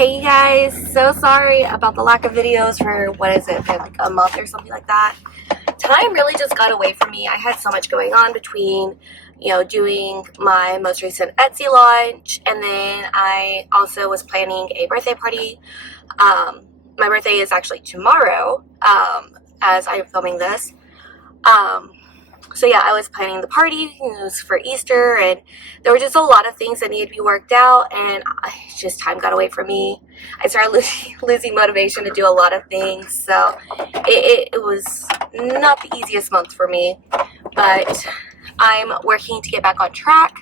Hey you guys, so sorry about the lack of videos for, what is it, like a month or something like that. Time really just got away from me. I had so much going on between, doing my most recent Etsy launch, and then I also was planning a birthday party. My birthday is actually tomorrow, as I'm filming this. So yeah, I was planning the party. It was for Easter, and there were just a lot of things that needed to be worked out, and time got away from me. I started losing motivation to do a lot of things, so it was not the easiest month for me, but I'm working to get back on track.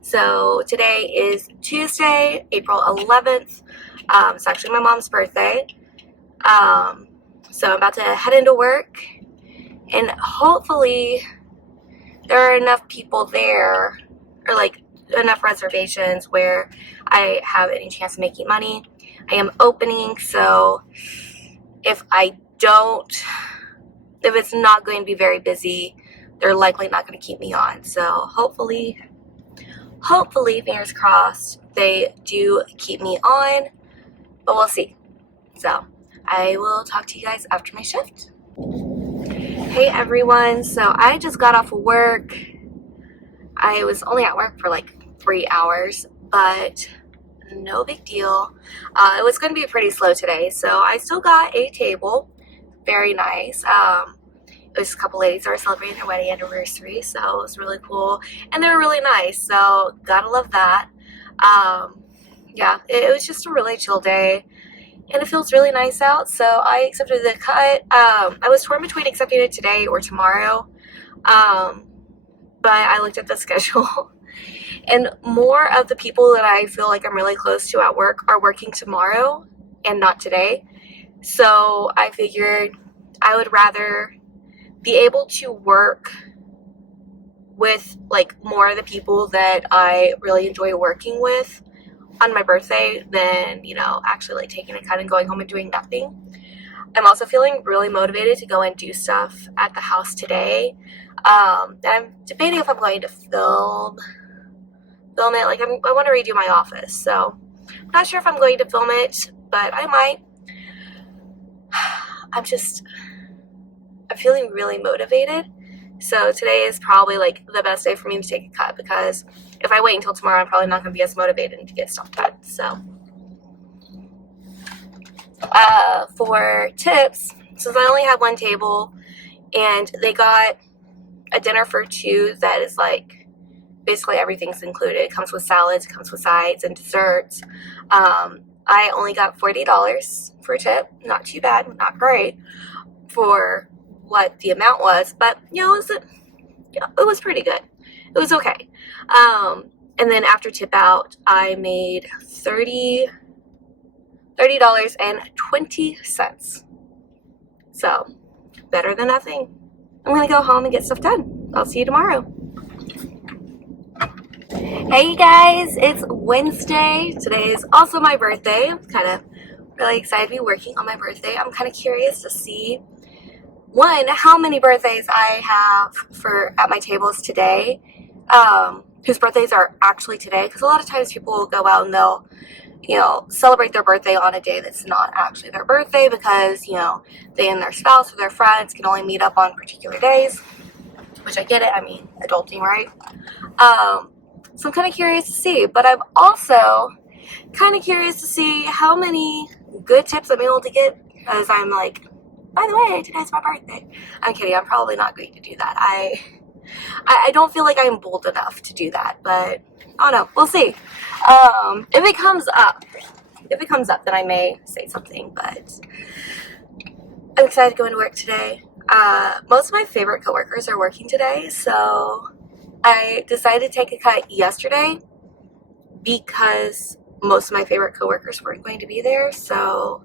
So today is Tuesday, April 11th. It's actually my mom's birthday. So I'm about to head into work, and hopefully there are enough people there, or like enough reservations where I have any chance of making money. I am opening, so if it's not going to be very busy, they're likely not going to keep me on. So hopefully, fingers crossed, they do keep me on, but we'll see. So I will talk to you guys after my shift. Hey everyone, so I just got off of work. I was only at work for like 3 hours, but no big deal. It was going to be pretty slow today, so I still got a table. Very nice. It was a couple ladies that were celebrating their wedding anniversary, so it was really cool, and they were really nice, so gotta love that. Yeah, it was just a really chill day, and it feels really nice out, so I accepted the cut. I was torn between accepting it today or tomorrow, but I looked at the schedule, and more of the people that I feel like I'm really close to at work are working tomorrow and not today, so I figured I would rather be able to work with like more of the people that I really enjoy working with on my birthday than, actually like taking a cut and going home and doing nothing. I'm also feeling really motivated to go and do stuff at the house today. I'm debating if I'm going to film it. Like I want to redo my office, so I'm not sure if I'm going to film it, but I might. I'm feeling really motivated. So today is probably like the best day for me to take a cut, because if I wait until tomorrow, I'm probably not going to be as motivated to get stuff done. So, for tips, since I only have one table, and they got a dinner for two that is like basically everything's included. It comes with salads, it comes with sides and desserts. I only got $40 for a tip. Not too bad, not great for what the amount was, but it was pretty good. It was okay. And then after tip out, I made $30.20. So better than nothing. I'm gonna go home and get stuff done. I'll see you tomorrow. Hey you guys, it's Wednesday. Today is also my birthday. I'm kind of really excited to be working on my birthday. I'm kind of curious to see, one, how many birthdays I have at my tables today, whose birthdays are actually today, because a lot of times people will go out and they'll, celebrate their birthday on a day that's not actually their birthday, because, they and their spouse or their friends can only meet up on particular days, which I get it. I mean, adulting, right? So I'm kind of curious to see, but I'm also kind of curious to see how many good tips I'm able to get, because I'm like, by the way, today's my birthday. I'm kidding. I'm probably not going to do that. I don't feel like I'm bold enough to do that, but I don't know. We'll see. If it comes up, then I may say something, but I'm excited to go into work today. Most of my favorite coworkers are working today, so I decided to take a cut yesterday because most of my favorite coworkers weren't going to be there, so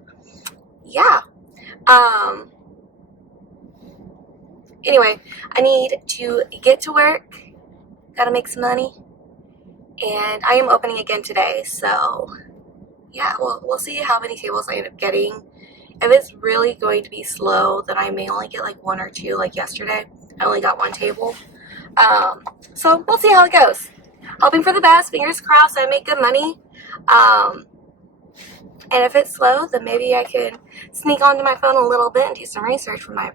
yeah. Anyway, I need to get to work, gotta make some money, and I am opening again today, so yeah, we'll see how many tables I end up getting. If it's really going to be slow, then I may only get like one or two, like yesterday. I only got one table. So we'll see how it goes. Hoping for the best, fingers crossed I make good money. And if it's slow, then maybe I could sneak onto my phone a little bit and do some research for my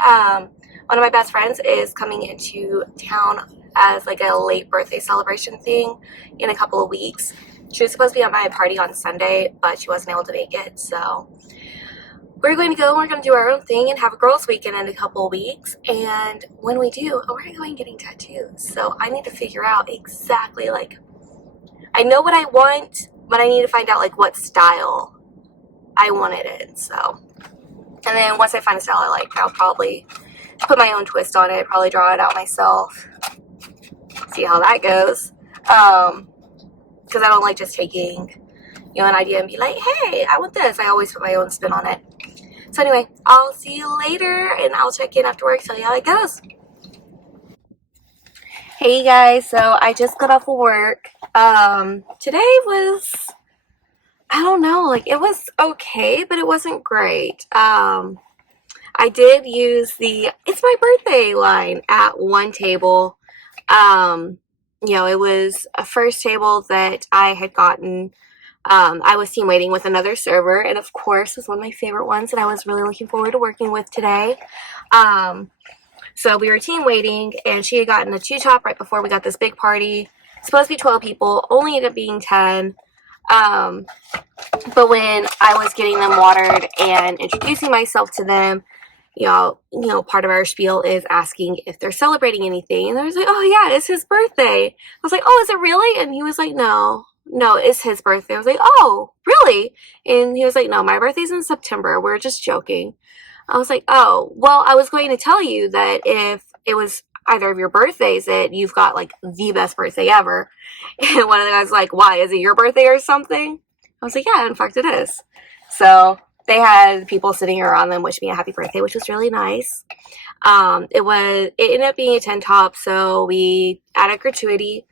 one of my best friends is coming into town as like a late birthday celebration thing in a couple of weeks. She was supposed to be at my party on Sunday, but she wasn't able to make it. So we're going to go and we're going to do our own thing and have a girls' weekend in a couple of weeks. And when we do, we're going to go and getting tattoos. So I need to figure out exactly, like, I know what I want, but I need to find out like what style I want it in. So, and then once I find a style I like, I'll probably put my own twist on it, probably draw it out myself, see how that goes. Because I don't like just taking, you know, an idea and be like, hey, I want this. I always put my own spin on it. So anyway, I'll see you later, and I'll check in after work, tell you how it goes. Hey guys, so I just got off of work. Today was, I don't know, like it was okay, but it wasn't great. I did use the "it's my birthday" line at one table. You know, it was a first table that I had gotten. I was team waiting with another server, and of course, was one of my favorite ones that I was really looking forward to working with today. So we were team waiting, and she had gotten a two-top right before we got this big party. Supposed to be 12 people, only ended up being 10. But when I was getting them watered and introducing myself to them, you know, part of our spiel is asking if they're celebrating anything. And I was like, oh yeah, it's his birthday. I was like, oh, is it really? And he was like, no, it's his birthday. I was like, oh, really? And he was like, no, my birthday's in September. We're just joking. I was like, oh, well, I was going to tell you that if it was either of your birthdays that you've got like the best birthday ever. And one of the guys was like, why? Is it your birthday or something? I was like, yeah, in fact it is. So they had people sitting around them wishing me a happy birthday, which was really nice. It ended up being a 10 top, so we added gratuity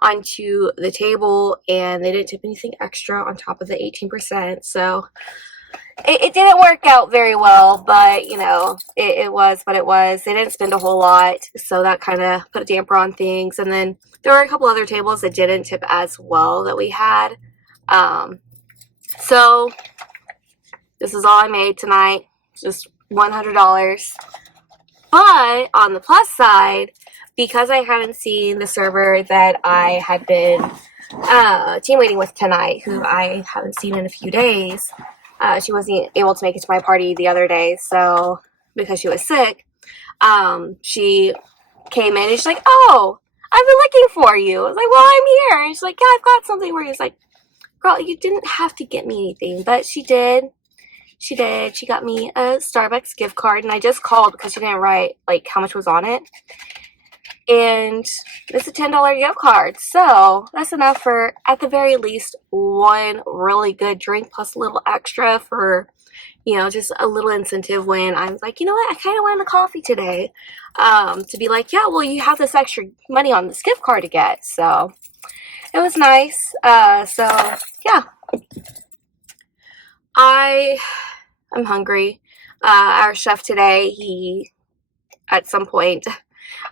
onto the table, and they didn't tip anything extra on top of the 18%. So it didn't work out very well, but you know, it was what it was. They didn't spend a whole lot, so that kind of put a damper on things. And then there were a couple other tables that didn't tip as well that we had. So this is all I made tonight, just $100. But on the plus side, because I hadn't seen the server that I had been team waiting with tonight, who I haven't seen in a few days, she wasn't able to make it to my party the other day, so because she was sick, she came in and she's like, oh, I've been looking for you. I was like, well, I'm here. And she's like, yeah, I've got something for you. It's like, girl, you didn't have to get me anything, but she did. She did. She got me a Starbucks gift card, and I just called because she didn't write like how much was on it. And it's a $10 gift card, so that's enough for at the very least one really good drink plus a little extra for, you know, just a little incentive when I'm like, you know what, I kind of wanted a coffee today, to be like, yeah, well, you have this extra money on this gift card to get. So it was nice. So yeah, I'm hungry. Our chef today, he at some point,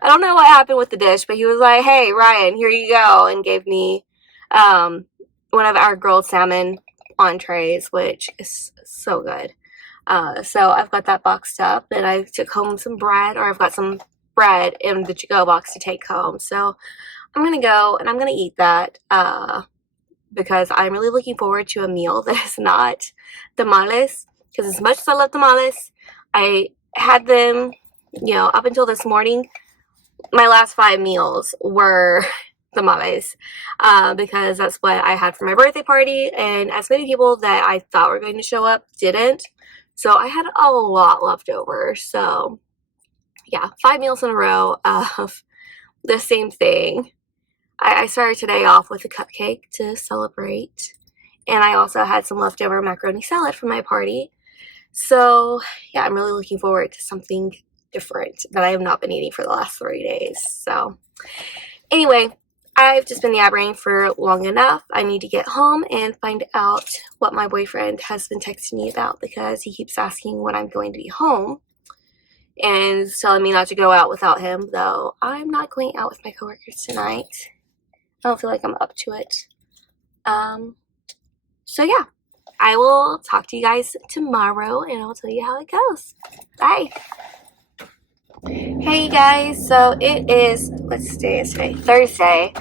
I don't know what happened with the dish, but he was like, hey, Ryan, here you go, and gave me one of our grilled salmon entrees, which is so good. So I've got that boxed up, and I took home some bread, or I've got some bread in the to-go box to take home. So I'm going to go, and I'm going to eat that because I'm really looking forward to a meal that is not tamales, because as much as I love tamales, I had them, you know, up until this morning. My last 5 meals were tamales, because that's what I had for my birthday party, and as many people that I thought were going to show up didn't, so I had a lot left over. So yeah, 5 meals in a row of the same thing. I started today off with a cupcake to celebrate, and I also had some leftover macaroni salad from my party. So yeah, I'm really looking forward to something different that I have not been eating for the last 3 days. So anyway, I've just been yabbering for long enough. I need to get home and find out what my boyfriend has been texting me about, because he keeps asking when I'm going to be home and telling me not to go out without him, though I'm not going out with my coworkers tonight. I don't feel like I'm up to it. So yeah, I will talk to you guys tomorrow, and I'll tell you how it goes. Bye. Hey guys, so it is, what day is today? Thursday.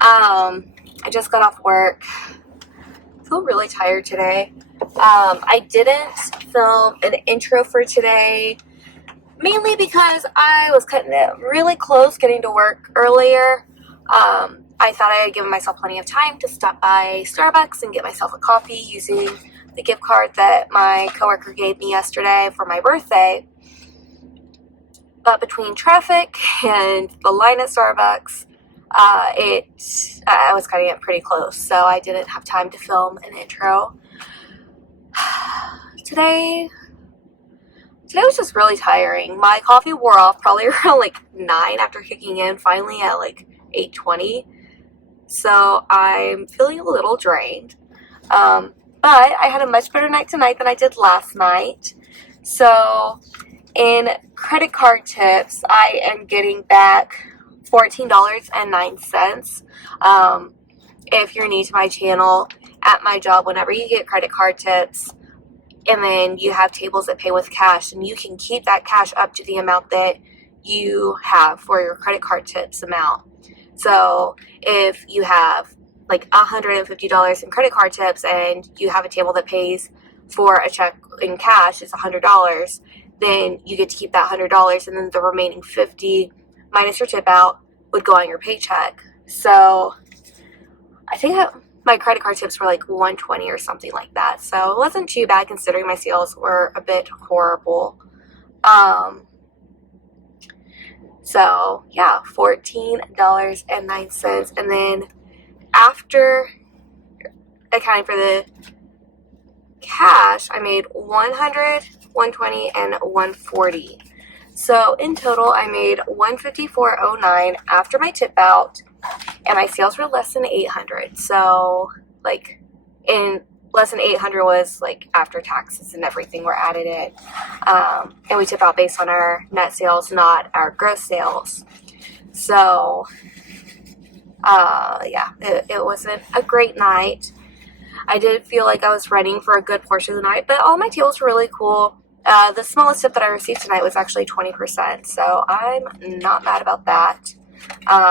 I just got off work. I feel really tired today. I didn't film an intro for today, mainly because I was cutting it really close getting to work earlier. I thought I had given myself plenty of time to stop by Starbucks and get myself a coffee using the gift card that my coworker gave me yesterday for my birthday. But between traffic and the line at Starbucks, I was cutting it pretty close, so I didn't have time to film an intro. Today was just really tiring. My coffee wore off probably around like 9 after kicking in finally at like 8:20. So I'm feeling a little drained. But I had a much better night tonight than I did last night. So in credit card tips, I am getting back $14.09. If you're new to my channel, at my job, whenever you get credit card tips, and then you have tables that pay with cash, and you can keep that cash up to the amount that you have for your credit card tips amount. So if you have like $150 in credit card tips and you have a table that pays for a check in cash, it's $100, then you get to keep that $100, and then the remaining $50 minus your tip out would go on your paycheck. So I think my credit card tips were like $120 or something like that. So it wasn't too bad considering my sales were a bit horrible. So yeah, $14.09. And then after accounting for the cash, I made $100, $120, and $140. So in total, I made $154.09 after my tip out, and my sales were less than 800. So like in less than 800 was like after taxes and everything were added in. And we tip out based on our net sales, not our gross sales. So yeah, it wasn't a great night. I did feel like I was running for a good portion of the night, but all my tables were really cool. The smallest tip that I received tonight was actually 20%, so I'm not mad about that.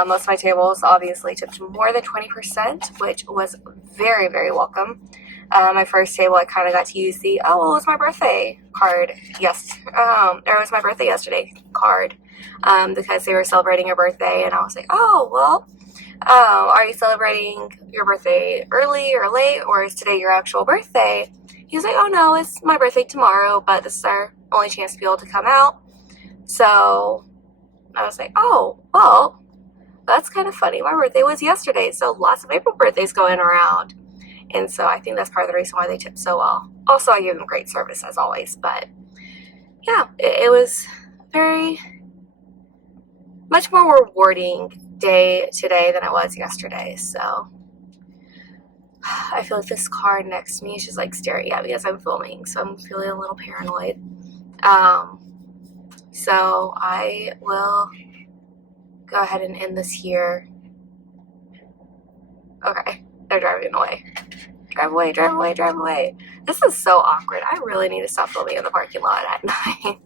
Most of my tables obviously tipped more than 20%, which was very, very welcome. My first table, I kind of got to use the, oh, well, it was my birthday card. Yes, or it was my birthday yesterday card, because they were celebrating a birthday, and I was like, oh, well, are you celebrating your birthday early or late, or is today your actual birthday? He was like, oh no, it's my birthday tomorrow, but this is our only chance to be able to come out. So I was like, oh, well, that's kind of funny. My birthday was yesterday, so lots of April birthdays going around. And so I think that's part of the reason why they tip so well. Also, I give them great service as always, but yeah, it was very much more rewarding day today than it was yesterday. So I feel like this car next to me is just like staring at me as I'm filming, so I'm feeling a little paranoid. So I will go ahead and end this here. Okay, they're driving away. Drive away, drive away, drive away. This is so awkward. I really need to stop filming in the parking lot at night.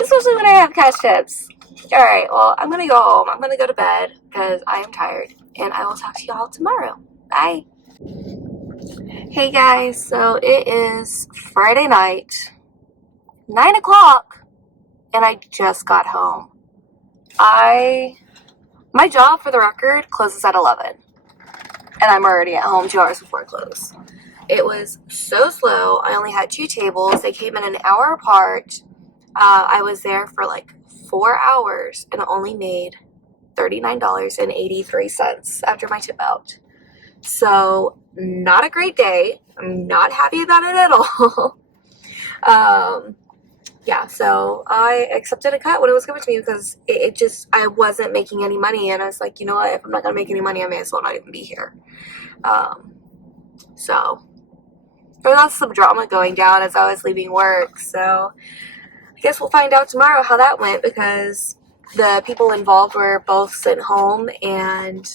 Especially when I have cash tips. Alright, well, I'm gonna go home. I'm gonna go to bed because I am tired. And I will talk to y'all tomorrow. Bye. Hey guys, so it is Friday night, 9 o'clock, and I just got home. My job, for the record, closes at 11, and I'm already at home 2 hours before close. It was so slow. I only had 2 tables. They came in an hour apart. I was there for like 4 hours and only made $39.83 after my tip out. So not a great day. I'm not happy about it at all. Yeah, so I accepted a cut when it was given to me because it just, I wasn't making any money, and I was like, you know what, if I'm not going to make any money, I may as well not even be here. So there was some drama going down as I was leaving work, so I guess we'll find out tomorrow how that went, because the people involved were both sent home, and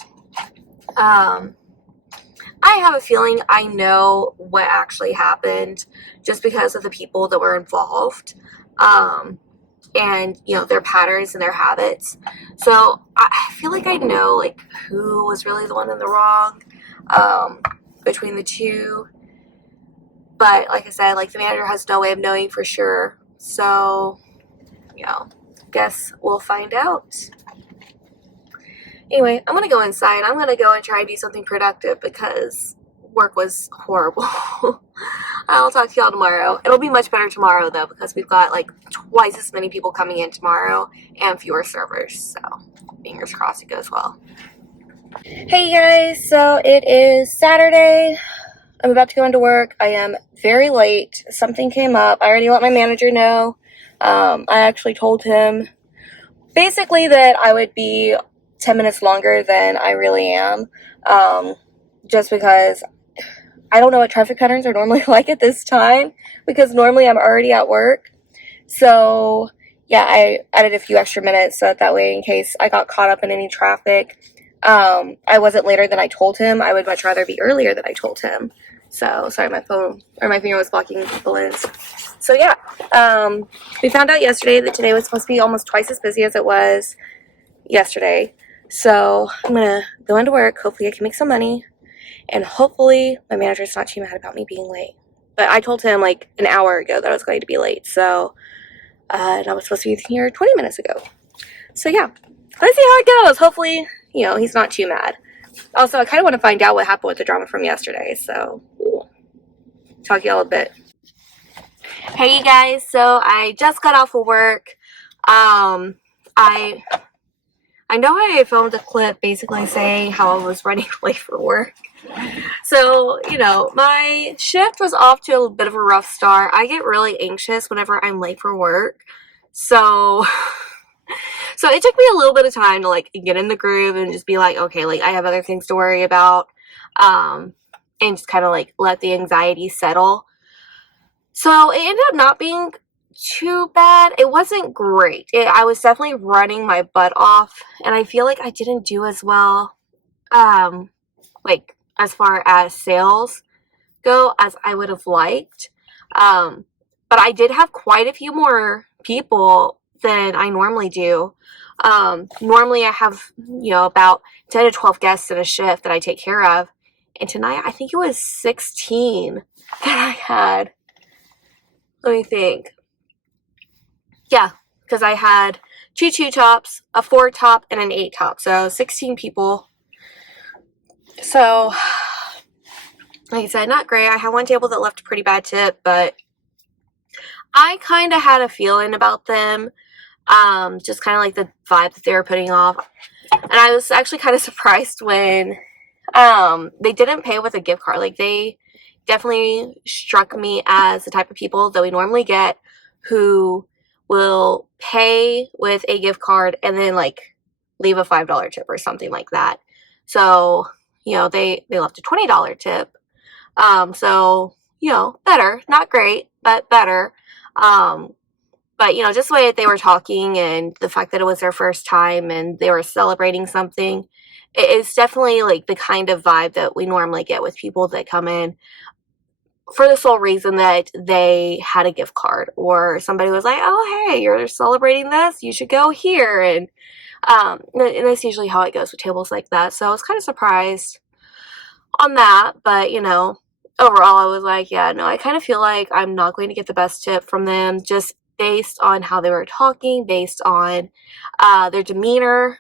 I have a feeling I know what actually happened just because of the people that were involved. And their patterns and their habits. So I feel like I know like who was really the one in the wrong between the two. But like I said, like the manager has no way of knowing for sure. So guess we'll find out. Anyway, I'm gonna go inside. I'm gonna go and try and do something productive because work was horrible. I'll talk to y'all tomorrow. It'll be much better tomorrow though because we've got like twice as many people coming in tomorrow and fewer servers. So fingers crossed it goes well. Hey guys, so it is Saturday. I'm about to go into work. I am very late. Something came up. I already let my manager know. I actually told him basically that I would be 10 minutes longer than I really am. Just because I don't know what traffic patterns are normally like at this time because normally I'm already at work. So yeah, I added a few extra minutes so that way in case I got caught up in any traffic, I wasn't later than I told him. I would much rather be earlier than I told him. So sorry, my phone or my finger was blocking the lens. So yeah, we found out yesterday that today was supposed to be almost twice as busy as it was yesterday. So I'm gonna go into work. Hopefully I can make some money. And hopefully my manager's not too mad about me being late. But I told him like an hour ago that I was going to be late. So, and I was supposed to be here 20 minutes ago. So yeah, let's see how it goes. Hopefully, he's not too mad. Also, I kind of want to find out what happened with the drama from yesterday. So, talk to y'all a bit. Hey you guys, so I just got off of work. I know I filmed a clip basically saying how I was running late for work. So, my shift was off to a bit of a rough start. I get really anxious whenever I'm late for work. So it took me a little bit of time to like get in the groove and just be like, okay, like I have other things to worry about. And just kind of like let the anxiety settle. So it ended up not being too bad. It wasn't great. I was definitely running my butt off, and I feel like I didn't do as well, like as far as sales go as I would have liked. But I did have quite a few more people than I normally do. Normally I have, about 10 to 12 guests in a shift that I take care of. And tonight I think it was 16 that I had. Let me think. Yeah, because I had 2 2-tops, a 4-top, and an 8-top. So 16 people. So, like I said, not great. I had one table that left a pretty bad tip, but I kind of had a feeling about them. Just kind of like the vibe that they were putting off. And I was actually kind of surprised when they didn't pay with a gift card. Like, they definitely struck me as the type of people that we normally get who will pay with a gift card and then like leave a $5 tip or something like that. So, they left a $20 tip. So, better, not great, but better. But, just the way they were talking and the fact that it was their first time and they were celebrating something, it's definitely like the kind of vibe that we normally get with people that come in for the sole reason that they had a gift card or somebody was like, oh, hey, you're celebrating this, you should go here. And that's usually how it goes with tables like that. So I was kind of surprised on that, but overall I was like, yeah, no, I kind of feel like I'm not going to get the best tip from them just based on how they were talking, based on their demeanor.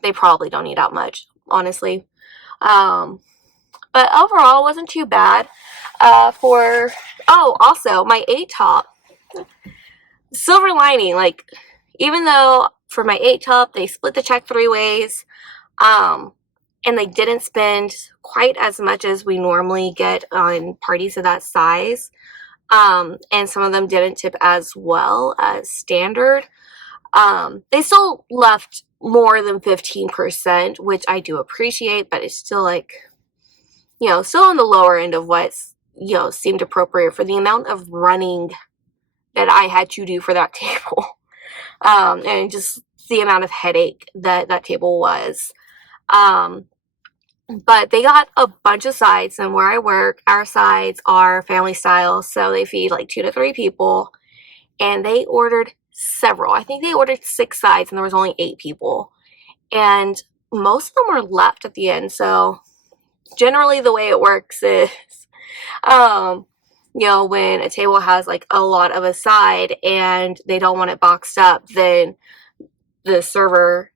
They probably don't eat out much, honestly. But overall, it wasn't too bad. Also, my 8-top, silver lining, like, even though for my 8-top, they split the check 3 ways, and they didn't spend quite as much as we normally get on parties of that size, and some of them didn't tip as well as standard, they still left more than 15%, which I do appreciate, but it's still like, still on the lower end of what's, seemed appropriate for the amount of running that I had to do for that table. And just the amount of headache that table was. But they got a bunch of sides, and where I work, our sides are family style, so they feed like 2 to 3 people, and they ordered several. I think they ordered 6 sides, and there was only 8 people, and most of them were left at the end. So generally the way it works is, you know, when a table has like a lot of a side and they don't want it boxed up, then the server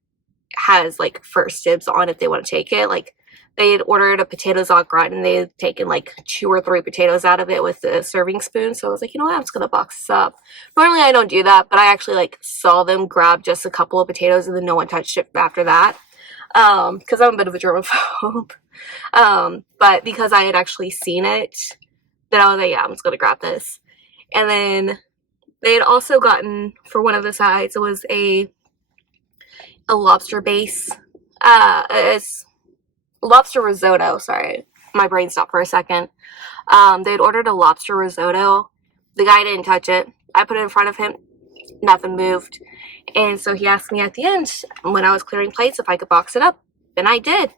has like first dibs on if they want to take it. Like, they had ordered a potatoes au gratin, and they had taken like 2 or 3 potatoes out of it with the serving spoon. So I was like, you know what, I'm just gonna box this up. Normally I don't do that, but I actually like saw them grab just a couple of potatoes, and then no one touched it after that. Because I'm a bit of a germaphobe. But because I had actually seen it, then I was like, yeah, I'm just gonna grab this. And then they had also gotten, for one of the sides, it was a lobster base. It's lobster risotto. Sorry, my brain stopped for a second. They had ordered a lobster risotto. The guy didn't touch it. I put it in front of him. Nothing moved. And so he asked me at the end, when I was clearing plates, if I could box it up. And I did.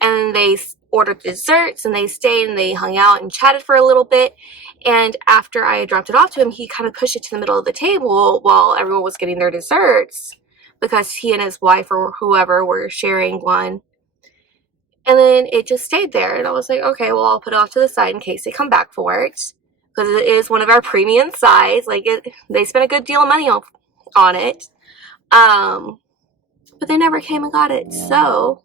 And they ordered desserts, and they stayed, and they hung out and chatted for a little bit. And after I had dropped it off to him, he kind of pushed it to the middle of the table while everyone was getting their desserts, because he and his wife or whoever were sharing one. And then it just stayed there. And I was like, okay, well, I'll put it off to the side in case they come back for it, because it is one of our premium sides. Like, they spent a good deal of money on it. But they never came and got it. So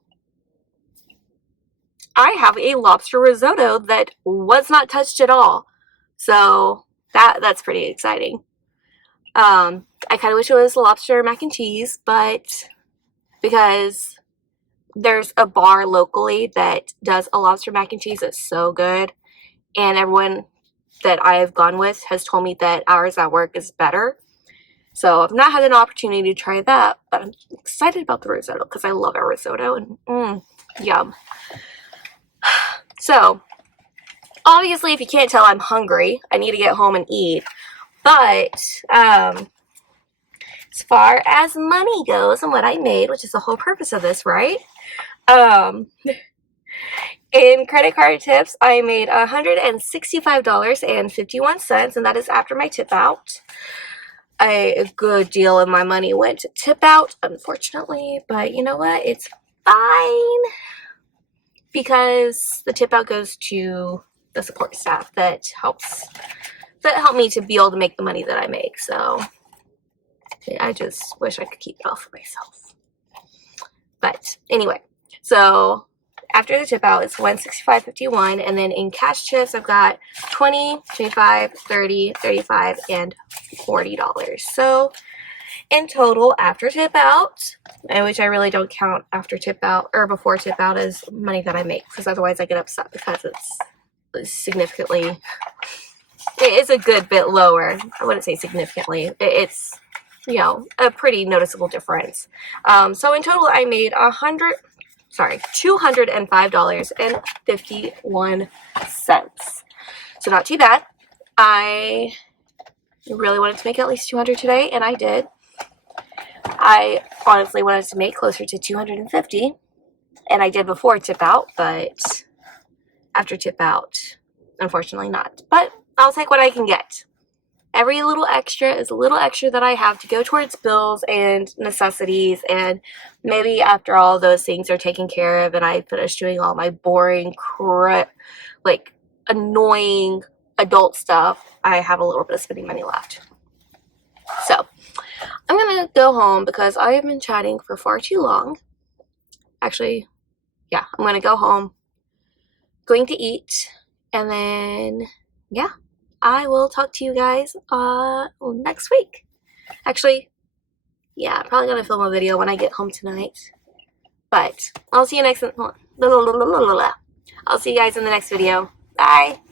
I have a lobster risotto that was not touched at all. So that's pretty exciting. I kind of wish it was lobster mac and cheese, but because there's a bar locally that does a lobster mac and cheese that's so good, and everyone that I've gone with has told me that ours at work is better. So I've not had an opportunity to try that, but I'm excited about the risotto because I love our risotto, and yum. So obviously, if you can't tell, I'm hungry. I need to get home and eat. But as far as money goes and what I made, which is the whole purpose of this, right? In credit card tips, I made $165.51, and that is after my tip out. A good deal of my money went to tip out, unfortunately, but you know what? It's fine, because the tip out goes to the support staff that help me to be able to make the money that I make. So I just wish I could keep it all for myself. But anyway, so after the tip out, it's $165.51, and then in cash tips, I've got $20, $25, $30, $35, and $40. So in total, after tip out, which I really don't count after tip out or before tip out as money that I make, because otherwise I get upset because it's significantly, it is a good bit lower. I wouldn't say significantly. It's, you know, a pretty noticeable difference. So in total, I made $205.51. So not too bad. I really wanted to make at least 200 today, and I did. I honestly wanted to make closer to 250, and I did before tip out, but after tip out, unfortunately not. But I'll take what I can get. Every little extra is a little extra that I have to go towards bills and necessities, and maybe after all those things are taken care of and I finish doing all my boring, like annoying adult stuff, I have a little bit of spending money left. So I'm gonna go home because I have been chatting for far too long. Actually, yeah, I'm gonna go home, going to eat, and then yeah, I will talk to you guys next week. Actually, yeah, I'm probably gonna film a video when I get home tonight. But I'll see you next. I'll see you guys in the next video. Bye.